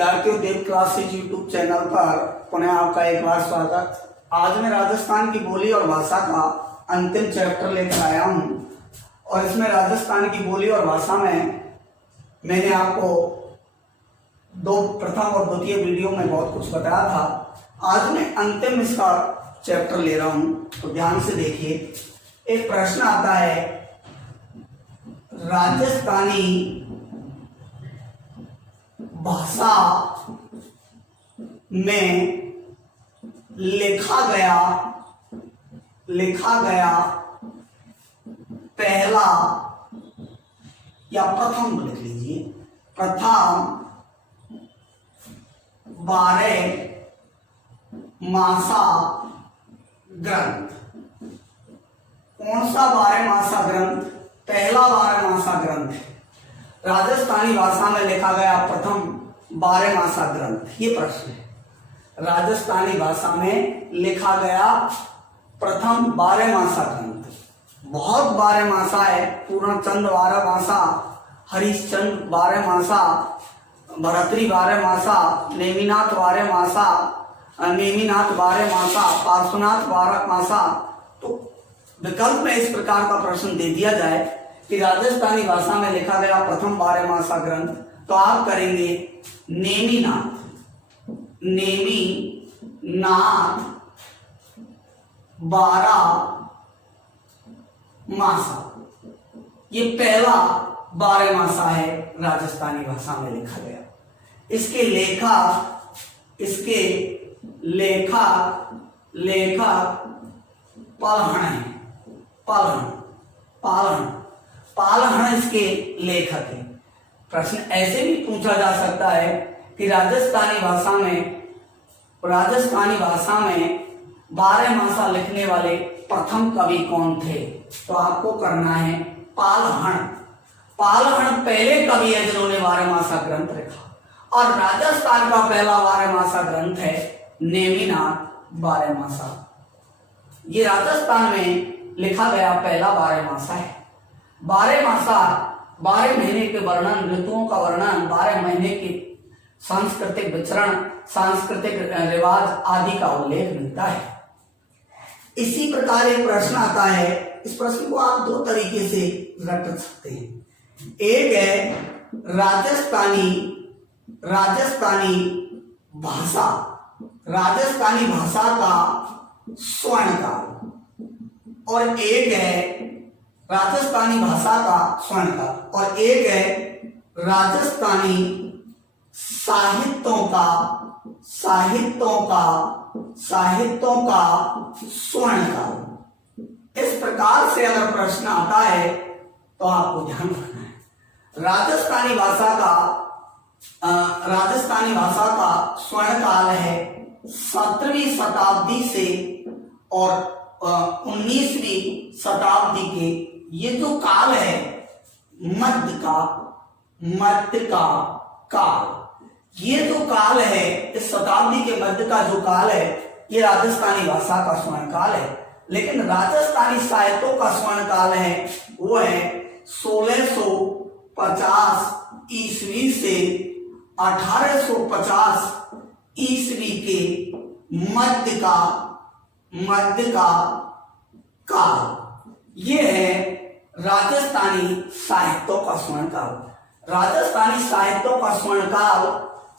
विद्यार्थियों, देव classes YouTube channel पर पुनः आपका एक बार स्वागत। आज मैं राजस्थान की बोली और भाषा का अंतिम चैप्टर लेकर आया हूँ और इसमें राजस्थान की बोली और भाषा में मैंने आपको प्रथम और द्वितीय वीडियो में बहुत कुछ बताया था। आज मैं अंतिम इसका चैप्टर ले रहा हूँ, तो ध्यान से देखिए। एक प्रश्न आता है, राजस्थानी भाषा में लिखा गया पहला या प्रथम लिख लीजिए, प्रथम 12 मासा ग्रंथ। कौन सा 12 मासा ग्रंथ? पहला 12 मासा ग्रंथ है। राजस्थानी भाषा में लिखा गया प्रथम 12 मासा ग्रंथ। ये प्रश्न है, राजस्थानी भाषा में लिखा गया प्रथम 12 मासा ग्रंथ। बहुत 12 मासा है, पूर्णचंद 12 मासा, हरिश्चंद्र 12 मासा, भरतरी 12 मासा, नेमिनाथ 12 मासा, नेमिनाथ 12 मासा, पार्श्वनाथ 12 मासा। तो विकल्प में इस प्रकार का प्रश्न दे दिया जाए कि राजस्थानी भाषा में लिखा गया प्रथम 12 मासा ग्रंथ, तो आप करेंगे नेमिनाथ 12 मासा। ये पहला 12 मासा है, राजस्थानी भाषा में लिखा गया। इसके लेखक पलहण है। पालहण इसके लेखक है। प्रश्न ऐसे भी पूछा जा सकता है कि राजस्थानी भाषा में 12 मासा लिखने वाले प्रथम कवि कौन थे? तो आपको करना है पालहण पहले कवि है जिन्होंने 12 मासा ग्रंथ लिखा, और राजस्थान का पहला 12 मासा ग्रंथ है नेमिनाथ 12 मासा। ये राजस्थान में लिखा गया पहला 12 मासा है। 12 मासा 12 महीने के वर्णन, ऋतुओं का वर्णन, 12 महीने की सांस्कृतिक विचरण, सांस्कृतिक रिवाज आदि का उल्लेख मिलता है। इसी प्रकार एक प्रश्न आता है, इस प्रश्न को आप दो तरीके से रट सकते हैं। एक है राजस्थानी भाषा का स्वर्णकाल, और एक है राजस्थानी भाषा का स्वर्णकाल, और एक है राजस्थानी साहित्यों का स्वर्णकाल। इस प्रकार से अगर प्रश्न आता है तो आपको ध्यान रखना है। राजस्थानी भाषा का स्वर्णकाल है 17वीं शताब्दी से और 19वीं शताब्दी के, ये जो काल है मध्य का काल, ये जो काल है, इस शताब्दी के मध्य का जो काल है, ये राजस्थानी भाषा का स्वर्णकाल है। लेकिन राजस्थानी साहित्यों का स्वर्णकाल है वो है 1650 ईस्वी से 1850 ईस्वी के मध्य का काल। ये है राजस्थानी साहित्यों का स्वर्णकाल। राजस्थानी साहित्यों का स्वर्णकाल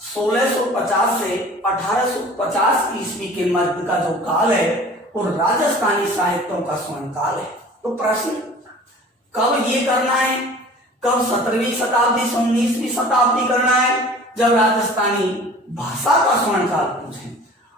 1650 से 1850 ईस्वी के मध्य का जो काल है वो राजस्थानी साहित्यों का स्वर्णकाल है। तो प्रश्न कब ये करना है? कब 17वीं शताब्दी से 19वीं शताब्दी करना है? जब राजस्थानी भाषा का स्वर्णकाल पूछें,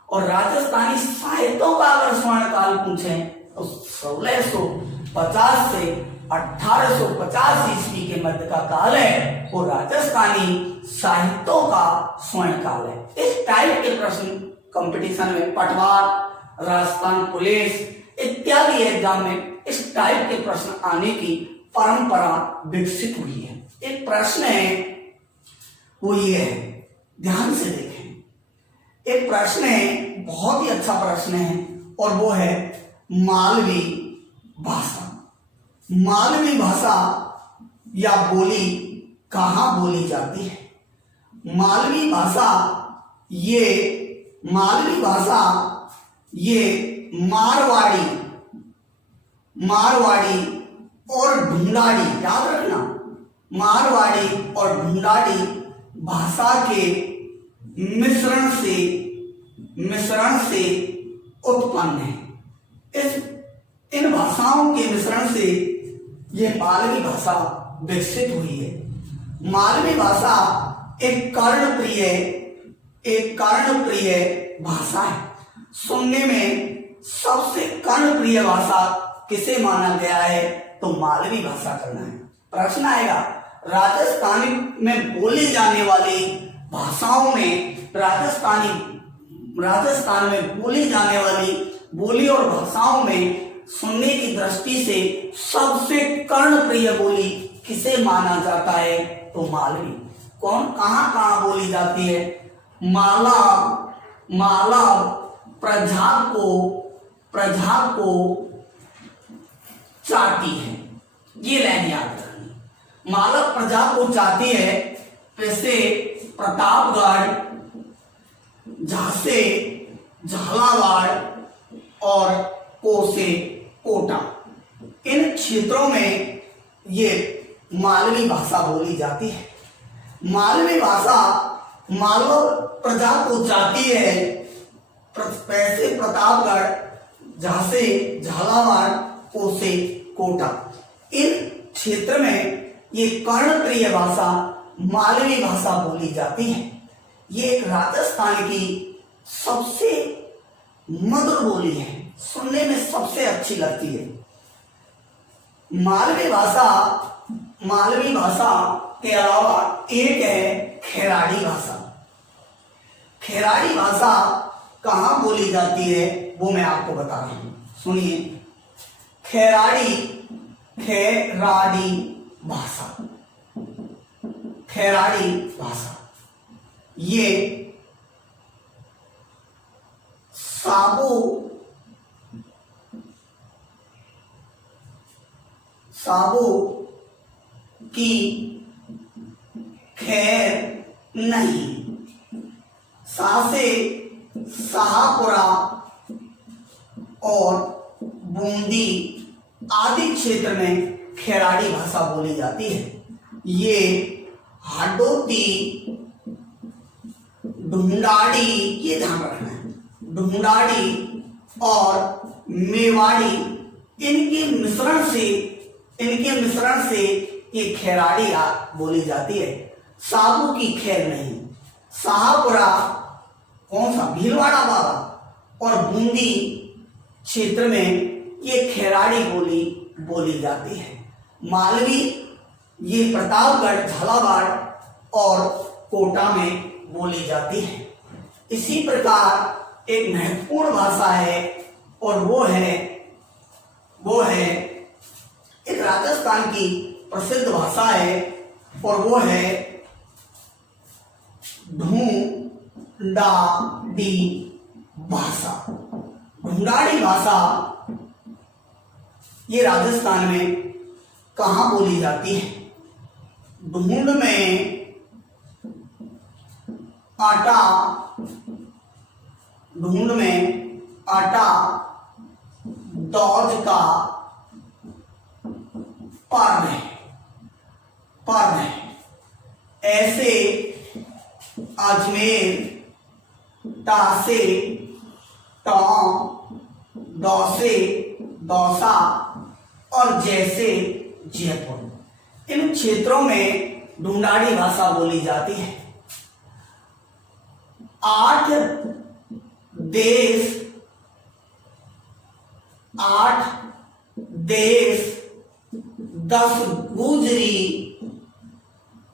और राजस्थानी साहित्यों का अगर स्वर्णकाल पूछें तो 1650 से 1850 ईस्वी के मध्य का काल है, वो राजस्थानी साहित्यों का स्वर्णकाल है। इस टाइप के प्रश्न कंपटीशन में, पटवार, राजस्थान पुलिस इत्यादि एग्जाम में इस टाइप के प्रश्न आने की परंपरा विकसित हुई है। एक प्रश्न है वो ये है, ध्यान से देखें। एक प्रश्न है, बहुत ही अच्छा प्रश्न है, और वो है मालवी भाषा। मालवी भाषा या बोली कहाँ बोली जाती है? मालवी भाषा ये मारवाड़ी और ढूंढाड़ी, याद रखना, मारवाड़ी और ढूंढाड़ी भाषा के मिश्रण से उत्पन्न है। इन भाषाओं के मिश्रण से यह मालवी भाषा विकसित हुई है। मालवी भाषा एक कर्णप्रिय भाषा है। सुनने में सबसे कर्णप्रिय भाषा किसे माना गया है? तो मालवी भाषा करना है। प्रश्न आएगा, राजस्थानी में बोली जाने वाली भाषाओं में राजस्थान में बोली जाने वाली बोली और भाषाओं में सुनने की दृष्टि से सबसे कर्णप्रिय बोली किसे माना जाता है? तो मालवी। कहाँ बोली जाती है? मालव प्रजा को चाहती है। ये लाइन याद रखनी, मालव प्रजा को चाहती है। वैसे प्रतापगढ़, झांसे, झालावाड़ और कोटा, इन क्षेत्रों में ये मालवी भाषा बोली जाती है। मालवी भाषा मालव प्रजा को चाहती है। वैसे प्रतापगढ़, झांसे, झालावाड़, कोटा, इन क्षेत्र में ये कर्णप्रिय भाषा मालवी भाषा बोली जाती है। ये एक राजस्थान की सबसे मधुर बोली है, सुनने में सबसे अच्छी लगती है। मालवी भाषा के अलावा एक है खेराड़ी भाषा। खेराड़ी भाषा कहाँ बोली जाती है वो मैं आपको बता रहा हूं, सुनिए। खेराड़ी भाषा ये साबू की खैर नहीं, सासे, शाहपुरा और बूंदी आदि क्षेत्र में खेराड़ी भाषा बोली जाती है। ये हाडोती, ढूंढाड़ी, ये ध्यान रखना है, ढूंढाड़ी और मेवाड़ी, इनके मिश्रण से ये खेराड़ी बोली जाती है। साबू की खैर नहीं, शाहपुरा कौन सा? भीलवाड़ा बाबा और बूंदी क्षेत्र में ये खेराड़ी बोली जाती है। मालवी ये प्रतापगढ़, झालावाड़ और कोटा में बोली जाती है। इसी प्रकार एक महत्वपूर्ण भाषा है और वो है एक राजस्थान की प्रसिद्ध भाषा है और वो है ढूंढाड़ी भाषा। ढूंढाड़ी भाषा ये राजस्थान में कहाँ बोली जाती है? ढूंढ में आटा, दौज का पर है। ऐसे अजमेर, तासे, टॉम, दौसे, दौसा और जैसे जयपुर, इन क्षेत्रों में ढूंढाड़ी भाषा बोली जाती है। 8 देश 10 गुजरी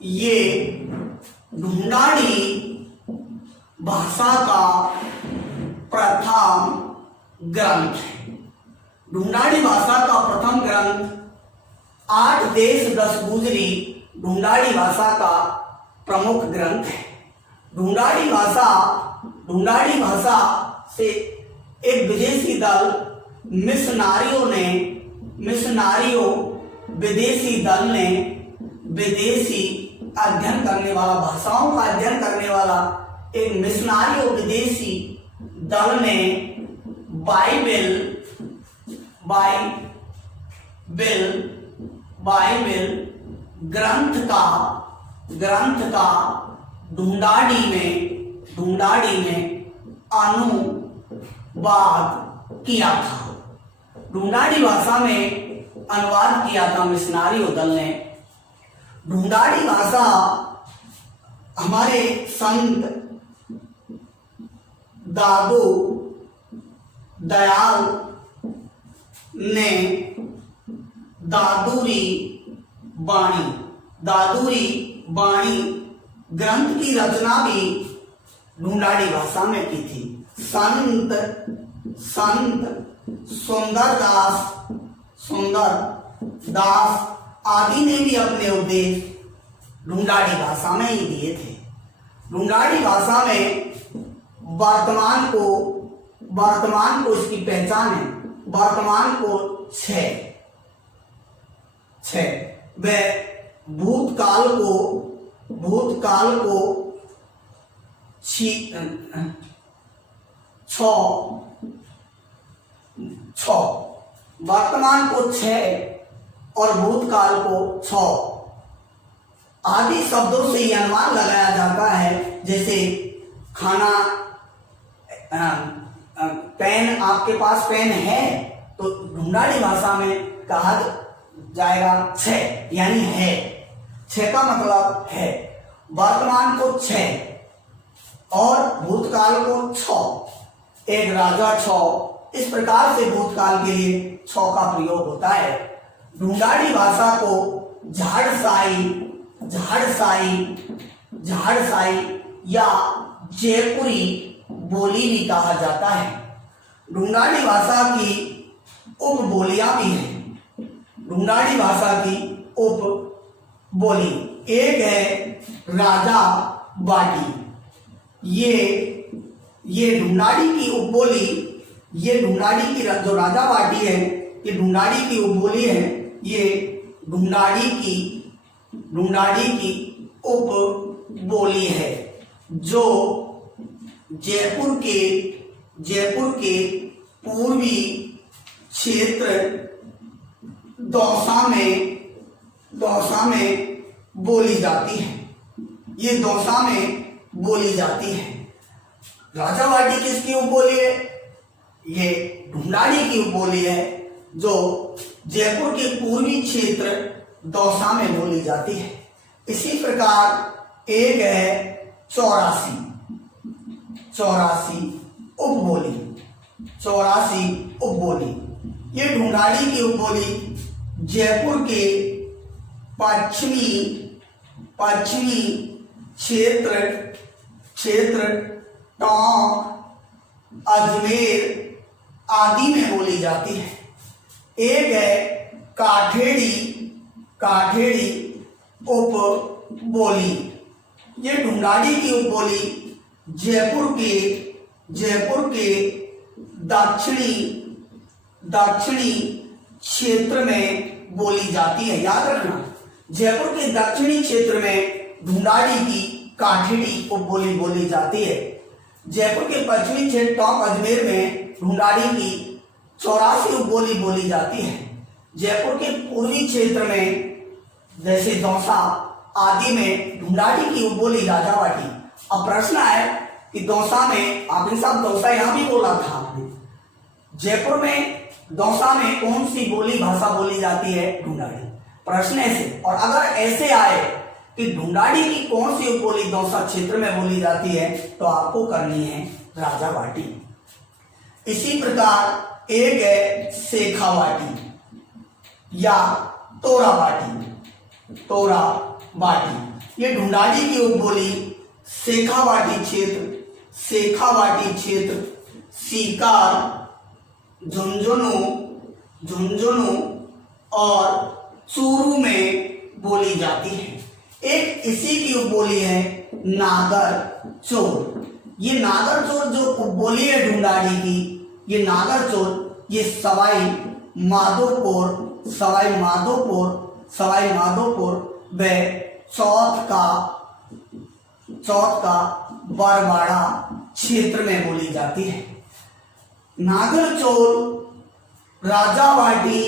ये ढूंढाड़ी भाषा का प्रथम ग्रंथ है। ढूंढाड़ी भाषा का प्रथम ग्रंथ 8 देश 10 गुजरी ढूंढाड़ी भाषा का प्रमुख ग्रंथ है। ढूंढाड़ी भाषा से एक विदेशी दल विदेशी अध्ययन करने वाला, भाषाओं का अध्ययन करने वाला एक मिशनारी और विदेशी दल ने बाइबल ग्रंथ का ढूंढाड़ी में अनुवाद किया था। ढूंढाड़ी भाषा में अनुवाद किया था मिशनारी दल ने। ढूंढाड़ी भाषा हमारे संत दादू दयाल ने दादूरी बाणी ग्रंथ की रचना भी ढूंढाड़ी भाषा में की थी। संत सुंदर दास आदि ने भी अपने उपदेश ढूंढाड़ी भाषा में ही दिए थे। ढूंढाड़ी भाषा में वर्तमान को इसकी पहचान है। वर्तमान को छह व भूतकाल को छ वर्तमान को 6 और भूतकाल को 6 आदि शब्दों से ही अनुमान लगाया जाता है। जैसे खाना, पेन, आपके पास पेन है तो ढूंढाड़ी भाषा में कहा जाएगा 6, यानी है। 6 का मतलब है। वर्तमान को 6 और भूतकाल को 6, एक राजा 6, इस प्रकार से भूतकाल के लिए 6 का प्रयोग होता है। ढूंढाड़ी भाषा को झाड़साई या जयपुरी बोली भी कहा जाता है। ढूंढाड़ी भाषा की उपबोलियां भी हैं। ढूंढाड़ी भाषा की उपबोली एक है राजा बाटी। ये ढूंढाड़ी की उपबोली, ये ढूंढाड़ी की जो राजा बाटी है, ये ढूंढाड़ी की उपबोली है। ये ढूंढाड़ी की उपबोली है जो जयपुर के पूर्वी क्षेत्र दौसा में बोली जाती है। ये दौसा में बोली जाती है। राजावाटी किसकी उपबोली है? ये ढूंढाड़ी की उपबोली है जो जयपुर के पूर्वी क्षेत्र दौसा में बोली जाती है। इसी प्रकार एक है चौरासी उपबोली। ये ढूंढाड़ी की उपबोली जयपुर के पश्चिमी क्षेत्र टोंक, अजमेर आदि में बोली जाती है। एक है काठेड़ी उपबोली। ये ढूंढाड़ी की उपबोली जयपुर के दक्षिणी क्षेत्र में बोली जाती है। याद रखना, जयपुर के दक्षिणी क्षेत्र में ढूंढाड़ी की काठेड़ी उपबोली बोली जाती है। जयपुर के पश्चिमी क्षेत्र टोंक, अजमेर में ढूंढाड़ी की 84 उपबोली बोली जाती है। जयपुर के पूर्वी क्षेत्र में जैसे दौसा आदि में ढूंढाड़ी की उपबोली राजावाटी। अब प्रश्न है कि दौसा में, आपने साहब दौसा यहां भी बोला था आपने, जयपुर में दौसा में कौन सी भाषा बोली जाती है? ढूंढाड़ी। प्रश्न ऐसे, और अगर ऐसे आए कि ढूंढाड़ी की कौन सी उपबोली दौसा क्षेत्र में बोली जाती है, तो आपको करनी है राजावाटी। इसी प्रकार एक है शेखावाटी या तोराबाटी। ये ढूंढाड़ी की उपबोली शेखावाटी क्षेत्र सीकर, झुंझुनू और चूरू में बोली जाती है। एक इसी की उपबोली है नागरचोर। ये नागरचोर जो उपबोली है ढूंढाड़ी की, ये नागरचोर ये सवाई माधोपुर व चौथ का बरवाड़ा क्षेत्र में बोली जाती है। नागरचोल, राजावाटी,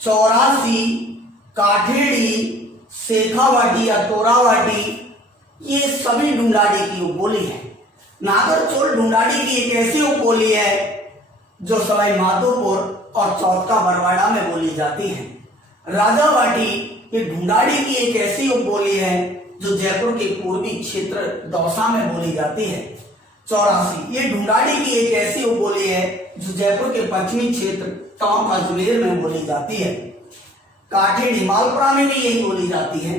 चौरासी, काठेड़ी, शेखावाटी या तोरावाटी, ये सभी ढूंढाड़ी की उपबोली है। नागरचोल ढूंढाड़ी की एक ऐसी उपबोली है जो सवाई माधोपुर और चौथ का बरवाड़ा में बोली जाती है। राजावाटी ये ढूंढाड़ी की एक ऐसी उपबोली है जो जयपुर के पूर्वी क्षेत्र दौसा में बोली जाती है। चौरासी ये ढूंढाड़ी की एक ऐसी उपबोली है जो जयपुर के पश्चिमी क्षेत्र टोंक अजमेर में बोली जाती है। काठेड़ी मालपुरा में भी यही बोली जाती है।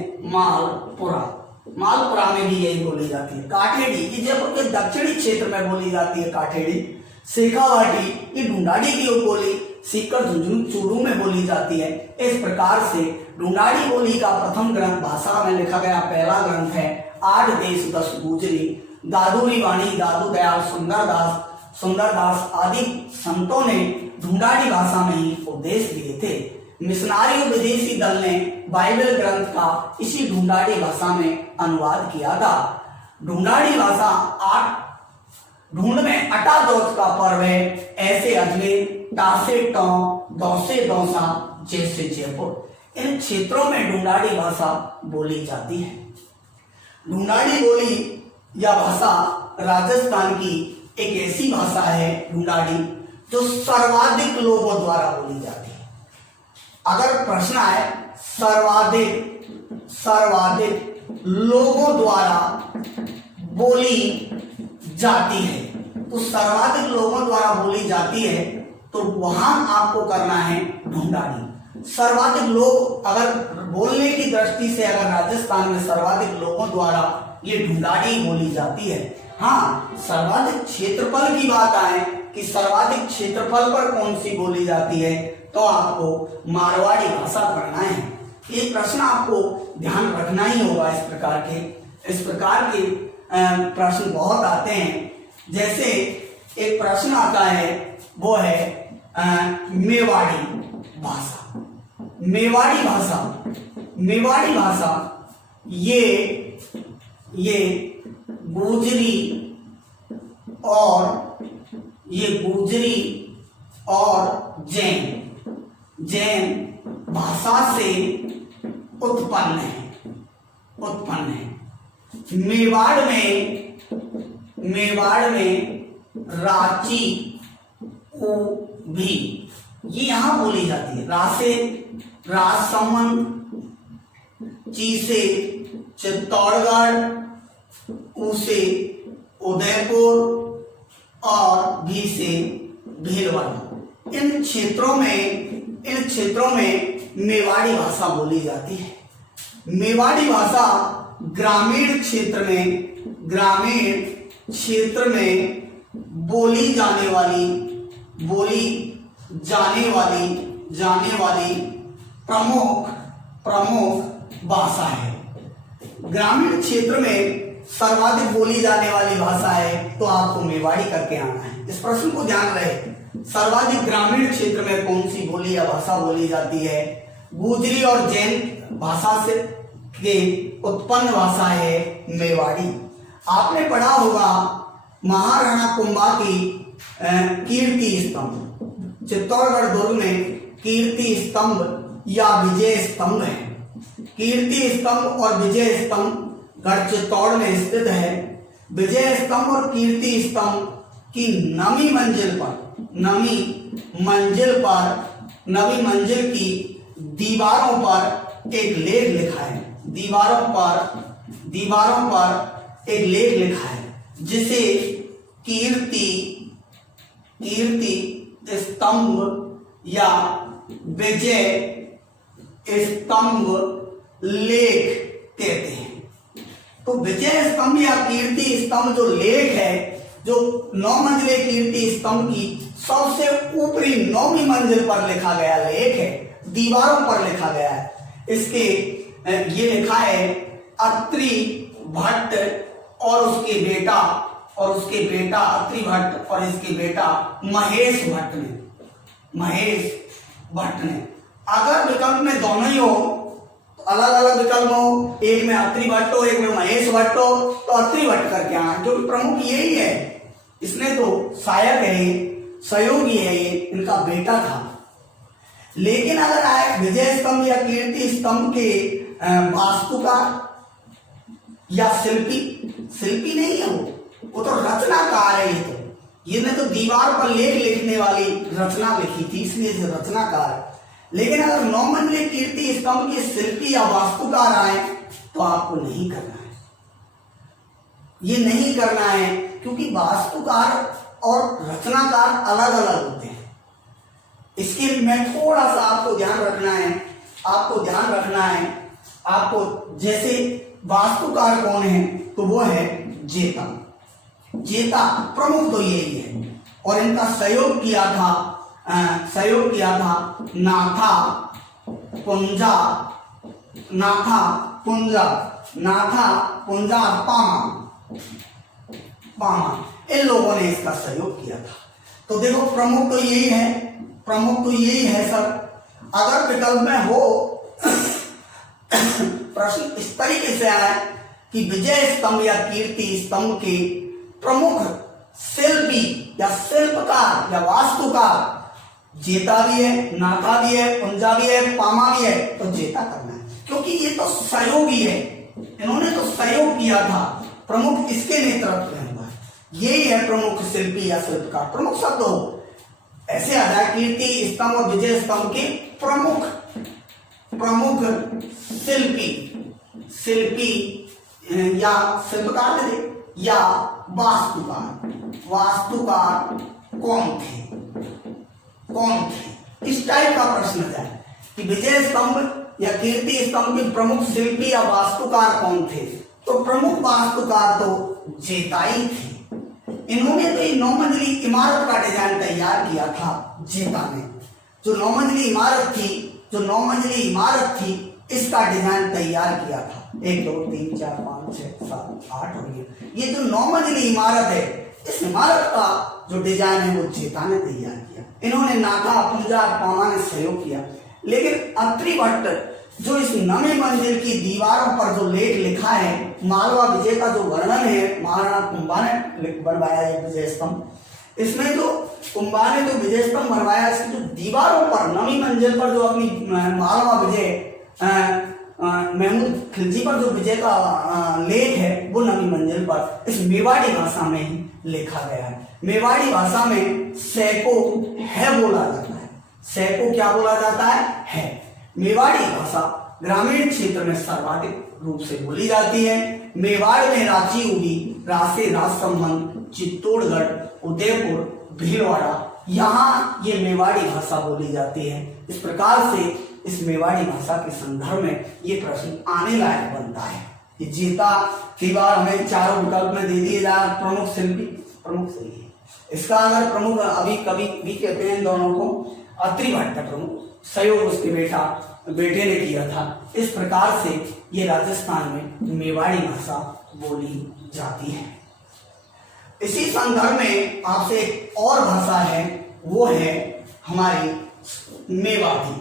मालपुरा में भी यही बोली जाती है। काठेड़ी ये जयपुर के दक्षिणी क्षेत्र में बोली जाती है। काठेड़ी, शेखावाटी ये ढूंढाड़ी की उपबोली सीकर झुंझुनू चूरू में बोली जाती है। इस प्रकार से ढूंढाड़ी बोली का प्रथम ग्रंथ भाषा में लिखा गया पहला ग्रंथ है 8 देश 10 गुजरी। दादूरी वाणी, दादू दयाल, सुंदरदास आदि संतों ने ढूंढाड़ी भाषा में ही उपदेश दिए थे। मिशनारी विदेशी दल ने बाइबल ग्रंथ का इसी ढूंढाड़ी भाषा में अनुवाद किया था। ढूंढाड़ी भाषा ढूंढ में अटा दौत का पर्व है। ऐसे अजमेर, टासे टोंक, दौसे दौसा जैसे जयपुर इन क्षेत्रों में ढूंढाड़ी भाषा बोली जाती है। ढूंढाड़ी बोली या भाषा राजस्थान की एक ऐसी भाषा है ढूंढाड़ी जो सर्वाधिक लोगों द्वारा बोली जाती है। अगर प्रश्न आए सर्वाधिक लोगों द्वारा बोली जाती है, तो सर्वाधिक लोगों द्वारा बोली जाती है तो वहां आपको करना है ढूंढाड़ी। सर्वाधिक लोग अगर बोलने की दृष्टि से अगर राजस्थान में सर्वाधिक लोगों द्वारा ये ढूंढाड़ी बोली जाती है। हाँ, सर्वाधिक क्षेत्रफल की बात आए कि सर्वाधिक क्षेत्रफल पर कौन सी बोली जाती है, तो आपको मारवाड़ी भाषा पढ़ना है। ये प्रश्न आपको ध्यान रखना ही होगा। इस प्रकार के प्रश्न बहुत आते हैं। जैसे एक प्रश्न आता है वो है मेवाड़ी भाषा। मेवाड़ी भाषा ये गुजरी और जैन भाषा से उत्पन्न है। मेवाड़ में रांची भी ये यहां बोली जाती है। राजसमंद, ची से चित्तौड़गढ़, उ से उदयपुर और भी से भीलवाड़ा इन क्षेत्रों में मेवाड़ी भाषा बोली जाती है। मेवाड़ी भाषा ग्रामीण क्षेत्र में बोली जाने वाली प्रमुख भाषा है। ग्रामीण क्षेत्र में सर्वाधिक बोली जाने वाली भाषा है तो आपको मेवाड़ी करके आना है। इस प्रश्न को ध्यान रहे, सर्वाधिक ग्रामीण क्षेत्र में कौन सी बोली या भाषा बोली जाती है? गुजरी और जैन भाषा से के उत्पन्न भाषा है मेवाड़ी। आपने पढ़ा होगा महाराणा कुंभा की कीर्ति स्तंभ, चित्तौड़गढ़ दुर्ग में कीर्ति स्तंभ या विजय स्तंभ है। कीर्ति स्तंभ और विजय स्तंभ गढ़ चित्तौड़ में स्थित है। विजय स्तंभ और कीर्ति स्तंभ की नवी मंजिल की दीवारों पर एक लेख लिखा है। दीवारों पर एक लेख लिखा है जिसे कीर्ति स्तंभ या विजय स्तंभ लेख कहते हैं। तो विजय स्तंभ या कीर्ति स्तंभ जो लेख है, जो 9 मंजिले कीर्ति स्तंभ की सबसे ऊपरी 9वीं मंजिल पर लिखा गया लेख है, दीवारों पर लिखा गया है। इसके ये लिखा है अत्रि भट्ट और उसके बेटा अत्रि भट्ट और इसके बेटा महेश भट्ट ने। अगर विकल्प में दोनों ही हो तो अलग अलग विकल्प हो, एक में अत्रि भट्ट हो, एक में महेश भट्ट हो, तो अत्रि भट्ट करके आना, जो प्रमुख यही है। इसने तो सहायक है, सहयोगी है, ये इनका बेटा था। लेकिन अगर आए विजय स्तंभ या कीर्ति स्तंभ के वास्तुकार या शिल्पी, शिल्पी नहीं है वो तो रचनाकार है। ये ने तो दीवार पर लेख लिखने वाली रचना लिखी थी, इसलिए जो रचनाकार है। लेकिन अगर 9 मंजिले कीर्ति स्तंभ के शिल्पी या वास्तुकार आए तो आपको नहीं करना है, ये नहीं करना है, क्योंकि वास्तुकार और रचनाकार अलग अलग होते हैं। इसके में थोड़ा सा आपको ध्यान रखना है, आपको जैसे वास्तुकार कौन है, तो वो है जेता। जेता प्रमुख तो यही है, और इनका सहयोग किया था नाथा पुंजा पामा, इन लोगों ने इसका सहयोग किया था। तो देखो प्रमुख तो यही है सर। अगर विकल्प में हो प्रश्न इस तरीके से आए कि विजय स्तंभ या कीर्ति स्तंभ के प्रमुख शिल्पी या शिल्पकार या वास्तुकार जेता भी है, नाथा भी है, पुंजा भी है, पामा भी है, तो जेता करना है, क्योंकि ये तो सहयोगी है, इन्होंने तो सहयोग किया था। प्रमुख इसके नेतृत्व में हुआ, यही है प्रमुख शिल्पी या शिल्पकार। प्रमुख शब्द हो ऐसे आ जाए, कीर्ति स्तंभ और विजय स्तंभ के प्रमुख शिल्पी या शिल्पकार दे या वास्तुकार कौन थे। इस टाइप का प्रश्न है कि विजय स्तंभ या कीर्ति स्तंभ के प्रमुख शिल्पी या वास्तुकार कौन थे, तो प्रमुख वास्तुकार तो जेताई थे। इन्होंने तो ये 9 मंजिली इमारत का डिजाइन तैयार किया था। जेता ने जो 9 मंजिली इमारत थी इसका डिजाइन तैयार किया था। 1 2 3 4 5 6 7 8 हो गया। ये जो 9 मंजिली इमारत है, इस इमारत का जो डिजाइन है वो जेता ने तैयार किया। इन्होंने नाथा पुंजा पामा ने सहयोग किया। लेकिन अत्रि भट्ट जो इस 9वीं मंजिल की दीवारों पर जो लेख लिखा है, मालवा विजय का जो वर्णन है, महाराणा कुंभा ने बनवाया है विजय स्तंभ। इसमें जो कुंभा ने जो विजय स्तंभ बनवाया, इसकी जो दीवारों पर 9वीं मंजिल पर जो अपनी मालवा विजय महमूद खिलजी पर जो विजय का लेख है, वो 9वीं मंजिल पर इस मेवाड़ी भाषा में ही लिखा गया है। मेवाड़ी भाषा में सैको है बोला जाता है। सैको क्या बोला जाता है। मेवाड़ी भाषा ग्रामीण क्षेत्र में सर्वाधिक रूप से बोली जाती है। मेवाड़ में रांची उड़ी, रासे राजसमंद, चित्तौड़गढ़, उदयपुर, भीलवाड़ा, यहाँ ये मेवाड़ी भाषा बोली जाती है। इस प्रकार से इस मेवाड़ी भाषा के संदर्भ में ये प्रश्न आने लायक बनता है। ये जेता कई बार हमें चारों विकल्प में दे दिए जाए। प्रमुख शिल्पी, प्रमुख सही है इसका। अगर प्रमुख अभी कभी भी कहते हैं दोनों को, अत्रि भट्ट का प्रमुख सहयोग उसके बेटे ने किया था। इस प्रकार से ये राजस्थान में मेवाड़ी भाषा बोली जाती है। इसी संदर्भ में आपसे एक और भाषा है, वो है हमारी मेवाती।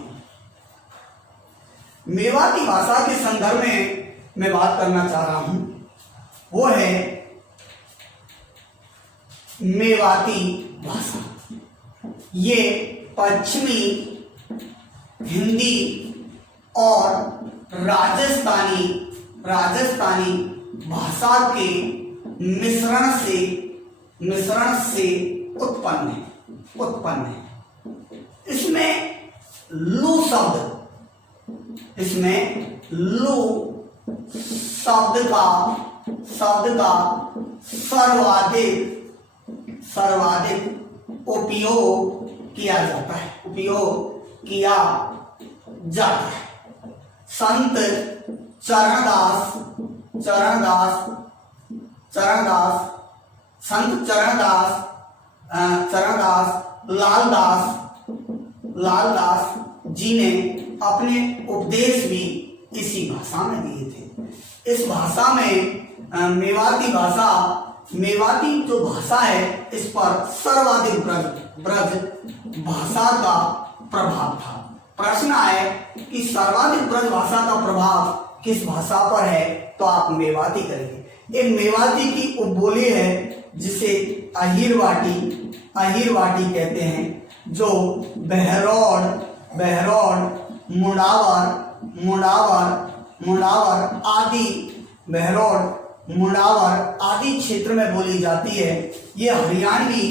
मेवाती भाषा के संदर्भ में मैं बात करना चाह रहा हूं, वो है मेवाती भाषा। ये पश्चिमी हिंदी और राजस्थानी भाषा के मिश्रण से उत्पन्न है। इसमें लू शब्द का सर्वाधिक उपयोग किया जाता है। संत लालदास जी ने अपने उपदेश भी इसी भाषा में दिए थे। इस भाषा में मेवाती जो भाषा है, इस पर सर्वाधिक ब्रज भाषा का प्रभाव था। प्रश्न है कि सर्वाधिक ब्रजभाषा का प्रभाव किस भाषा पर है, तो आप मेवाती करेंगे। एक मेवाती की उपबोली है जिसे अहिरवाटी कहते हैं, जो बहरौड़, मुंडावर आदि क्षेत्र में बोली जाती है। ये हरियाणी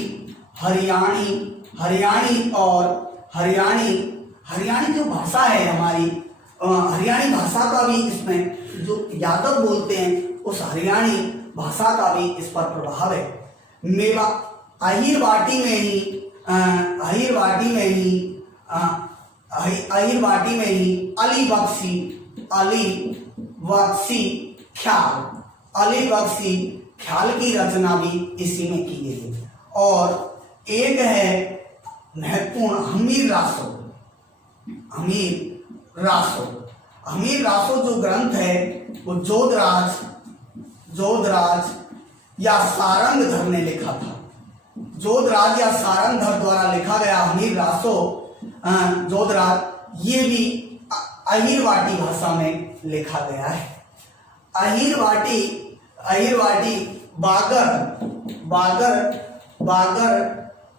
जो भाषा है हमारी, हरियाणी भाषा का भी इसमें जो यादव बोलते हैं उस हरियाणी भाषा का भी इस पर प्रभाव है। मेवा अहिरवाटी में ही अली बख्शी ख्याल की रचना भी इसी में की गई है। और एक है महत्वपूर्ण हमीर रासो जो ग्रंथ है वो जोधराज या सारंगधर ने लिखा था। जोधराज या सारंगधर द्वारा लिखा गया हमीर रासो जोधराज, ये भी अहिरवाटी भाषा में लिखा गया है। अहिरवाटी बागर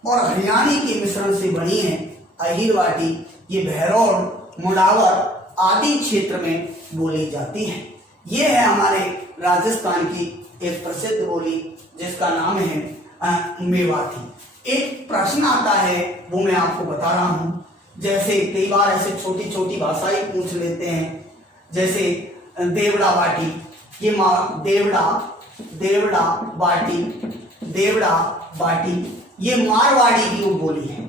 और हरियाणी के मिश्रण से बनी है। अहिरवाटी ये बहरौड़, मुंडावर आदि क्षेत्र में बोली जाती है। ये है हमारे राजस्थान की एक प्रसिद्ध बोली जिसका नाम है मेवाती। एक प्रश्न आता है वो मैं आपको बता रहा हूं। जैसे कई बार ऐसे छोटी छोटी भाषाएं पूछ लेते हैं, जैसे देवड़ा बाटी ये मारवाड़ी की उपबोली है।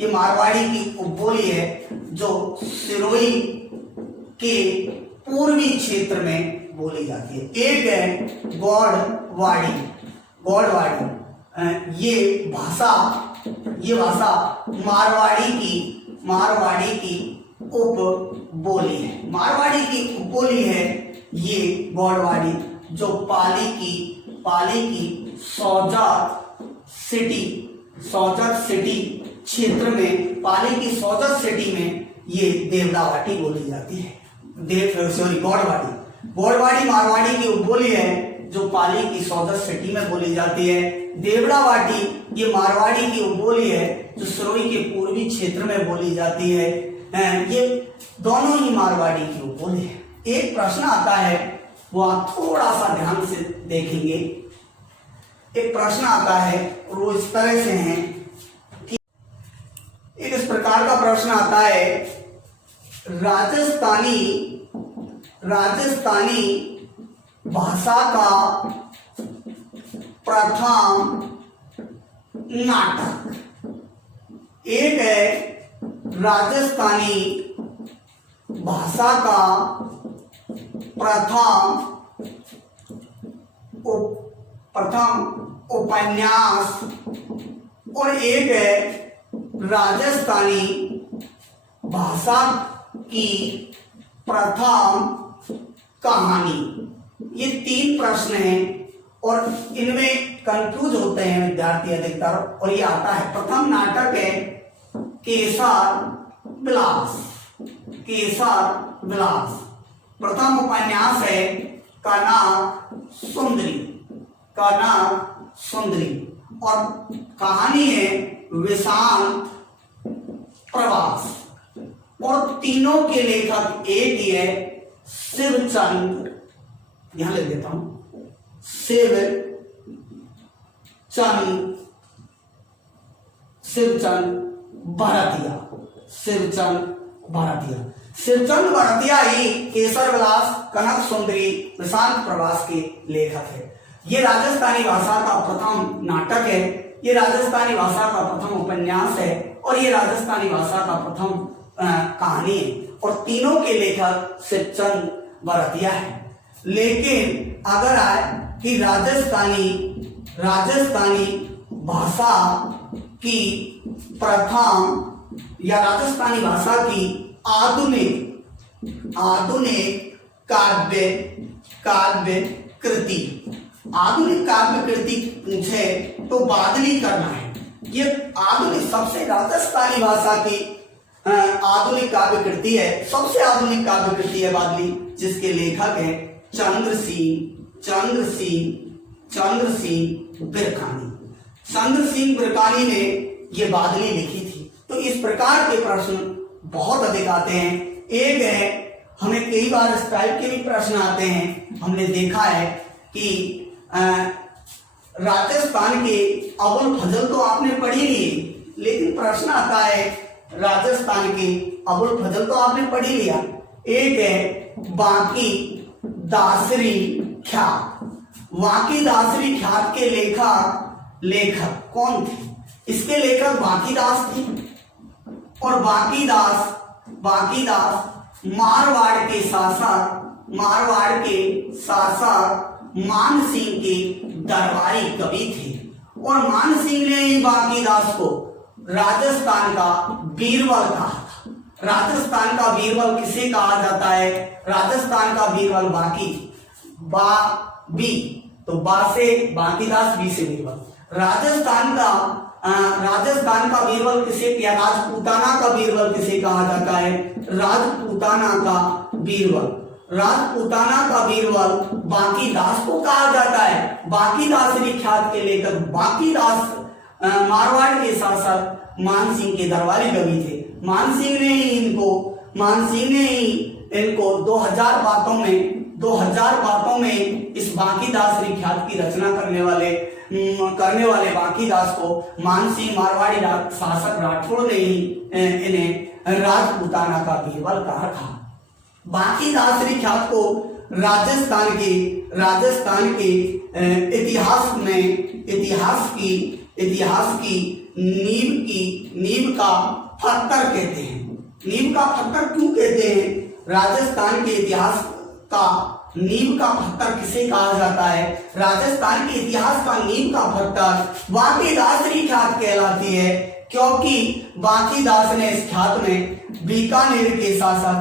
ये मारवाड़ी की उपबोली है जो सिरोही के पूर्वी क्षेत्र में बोली जाती है। एक है गौड़वाड़ी, ये भाषा मारवाड़ी की उपबोली है। मारवाड़ी की उपबोली है ये गौड़वाड़ी, जो पाली की सोजत सिटी क्षेत्र में, पाली की सोजत सिटी में ये देवड़ावाटी बोली जाती है। गौड़वाड़ी मारवाड़ी की उपबोली है जो पाली की सोजत सिटी में बोली जाती है। देवड़ावाटी ये मारवाड़ी की उपबोली है जो सिरोही के पूर्वी क्षेत्र में बोली जाती है। ये दोनों ही मारवाड़ी की उपबोली है। एक प्रश्न आता है वो आप थोड़ा सा ध्यान से देखेंगे। एक प्रश्न आता है और वो इस तरह से है कि एक इस प्रकार का प्रश्न आता है, राजस्थानी भाषा का प्रथम नाटक। एक है राजस्थानी भाषा का प्रथम उपन्यास, और एक है राजस्थानी भाषा की प्रथम कहानी। ये 3 प्रश्न हैं और इनमें कंफ्यूज होते हैं विद्यार्थी अधिकतर। और ये आता है, प्रथम नाटक है केसर विलास। प्रथम उपन्यास है कनक सुंदरी और कहानी है विशांत प्रवास। और तीनों के लेखक एक ही है, शिवचंद, यहां लिख देता हूं, शिवचंद भरतिया ही केसर विलास, कनक सुंदरी, विशांत प्रवास के लेखक है। ये राजस्थानी भाषा का प्रथम नाटक है, ये राजस्थानी भाषा का प्रथम उपन्यास है और ये राजस्थानी भाषा का प्रथम कहानी है। और तीनों के लेखक शिवचंद भरतिया है। लेकिन अगर आए कि राजस्थानी भाषा की प्रथम या राजस्थानी भाषा की आधुनिक काव्य कृति पूछे तो बादली करना है। ये आधुनिक सबसे राजस्थानी भाषा की आधुनिक काव्य कृति है, सबसे आधुनिक काव्य कृति है बादली, जिसके लेखक हैं चंद्र सिंह बिरकानी। चंद्र सिंह बिरकानी ने ये बादली लिखी थी। तो इस प्रकार के प्रश्न बहुत अधिक आते हैं। एक है, हमें कई बार इस टाइप के भी प्रश्न आते हैं। हमने देखा है कि राजस्थान के अबुल फजल तो आपने पढ़ी ली, लेकिन प्रश्न आता है राजस्थान के अबुल फजल तो आपने पढ़ ही लिया। एक है बांकी दासरी ख्यात। बांकी दासरी ख्यात के लेखक कौन थे? इसके लेखक बांकीदास थे और बांकीदास मारवाड़ के शासक मान सिंह के दरबारी कवि थे और मान सिंह ने ही बांकीदास को राजस्थान का बीरबल कहा था। राजस्थान का बीरबल किसे कहा जाता है? राजस्थान का बीरबल बांकी, तो बा से बांकीदास, बी से बीरबल। राजस्थान का बीरबल किसे, या राजपूताना का बीरबल किसे कहा जाता है? राजपूताना का बीरबल बांकीदास को कहा जाता है। बांकीदासरी ख्यात के लेखक बांकीदास मारवाड़ के शासक मान सिंह के दरबारी कवि थे। मान सिंह ने ही इनको 2000 बातों में इस बांकीदासरी ख्यात की रचना करने वाले बांकीदास को मान सिंह मारवाड़ी शासक राठौड़ ने ही इन्हें राजपूताना का बीरबल कहा था। बांकीदासरी ख्यात को राजस्थान के इतिहास की नींव का पत्थर कहते हैं। नींव का पत्थर क्यों कहते हैं? राजस्थान के इतिहास का नींव का पत्थर किसे कहा जाता है? राजस्थान के इतिहास का नींव का पत्थर बांकीदासरी ख्यात कहलाती है, क्योंकि बांकीदास ने इस ख्यात में बीकानेर के शासक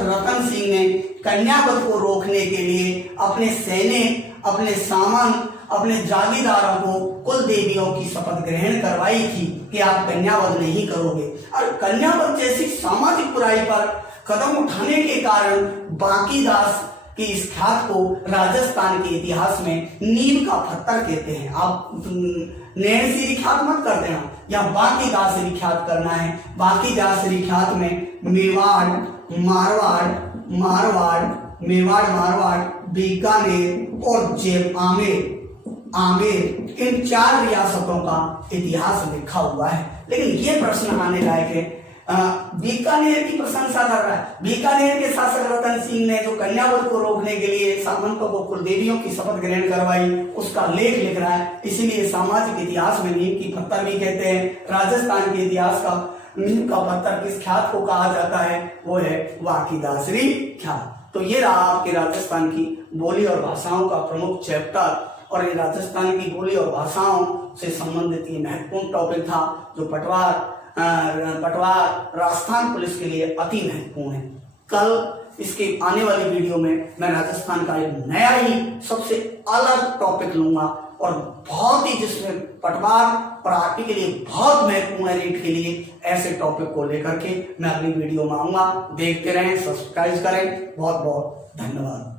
रतन सिंह ने कन्यावत को रोकने के लिए अपने सैनिक, अपने सामान, अपने जागीरदारों को कुल देवियों की शपथ ग्रहण करवाई थी कि आप कन्यावत नहीं करोगे। और कन्यावत जैसी सामाजिक बुराई पर कदम उठाने के कारण बांकीदास की इस ख्यात को राजस्थान के इतिहास में नींव का पत्थर कहते हैं। आप नैणसीरी ख्यात मत कर देना, या बांकीदासरी ख्यात करना है। बांकीदासरी ख्यात में मेवाड़, मारवाड़, बीकानेर और आमेर इन 4 रियासतों का इतिहास लिखा हुआ है। लेकिन ये प्रश्न आने लायक है। बीकानेर की प्रशंसा कर रहा है। बीकानेर के शासक रतन सिंह ने जो कन्यावत को रोकने के लिए सामंतों को कुलदेवियों की शपथ ग्रहण करवाई, उसका लेख लिख रहा है। इसीलिए सामाजिक इतिहास में नींव की पत्थर भी कहते हैं। राजस्थान के इतिहास का नींव का पत्थर किस ख्यात को कहा जाता है? वो है बांकीदासरी ख्यात। तो ये रहा आपके राजस्थान की बोली और भाषाओं का प्रमुख चैप्टर, और ये राजस्थान की बोली और भाषाओं से संबंधित ये महत्वपूर्ण टॉपिक था, जो पटवार राजस्थान पुलिस के लिए अति महत्वपूर्ण है। कल इसके आने वाली वीडियो में मैं राजस्थान का एक नया ही सबसे अलग टॉपिक लूंगा, और बहुत ही जिसमें पटवार प्राप्ति के लिए बहुत महत्वपूर्ण है नीट के लिए, ऐसे टॉपिक को लेकर के मैं अगली वीडियो में आऊंगा। देखते रहें, सब्सक्राइब करें। बहुत बहुत धन्यवाद।